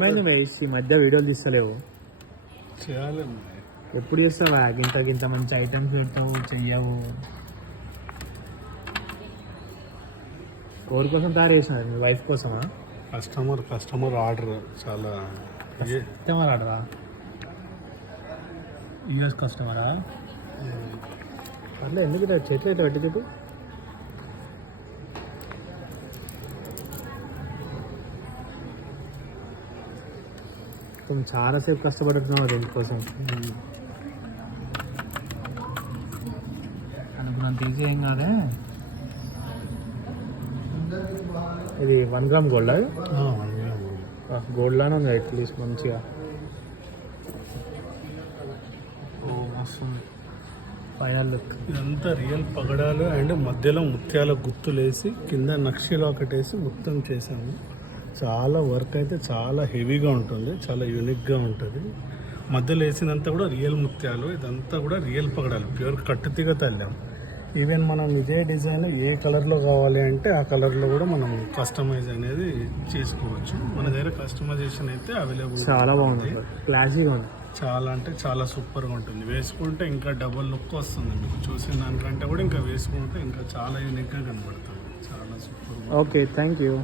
ఈ మధ్య వీడియోలు తీస్తలేవు. చేయాలండి. ఎప్పుడు చేస్తావా? గింత మంచి ఐటమ్స్ పెడతావు, చెయ్యవు. ఎవరి కోసం తయారు చేసినారు? మీ వైఫ్ కోసమా? కస్టమర్ ఆర్డర్ చాలా. కస్టమర్ ఆర్డరా? యూఎస్ కస్టమరా? అట్లా ఎందుకు చేతులు అయితే పెట్టి చూపు. చాలాసేపు కష్టపడుతున్నావు దీనికోసం. అనుకున్నంత ఈజీ ఏం కాదే. ఇది 1 గ్రామ్ గోల్డ్. గోల్డ్ లానే ఉంది అట్లీస్ట్ మంచిగా. Final look. ఇదంతా రియల్ పగడాలు అండ్ మధ్యలో ముత్యాల గుత్తులేసి కింద నక్షిలో ఒకటేసి మొత్తం చేశాము. చాలా వర్క్ అయితే చాలా హెవీగా ఉంటుంది, చాలా యూనిక్గా ఉంటుంది. మధ్యలో వేసినంతా కూడా రియల్ ముత్యాలు, ఇదంతా కూడా రియల్ పగడాలు, ప్యూర్ కట్టుతీగ తల్లాం. ఈవెన్ మనం ఇదే డిజైన్ ఏ కలర్లో కావాలి అంటే ఆ కలర్లో కూడా మనం కస్టమైజ్ అనేది చేసుకోవచ్చు. మన దగ్గర కస్టమైజేషన్ అయితే అవైలబుల్. చాలా బాగుంది, క్లాసీగా ఉంది. చాలా అంటే చాలా సూపర్గా ఉంటుంది. వేసుకుంటే ఇంకా డబుల్ లుక్ వస్తుంది. మీకు చూసిన దానికంటే కూడా ఇంకా వేసుకుంటే ఇంకా చాలా యూనిక్గా కనబడుతుంది. చాలా సూపర్. Okay, thank you.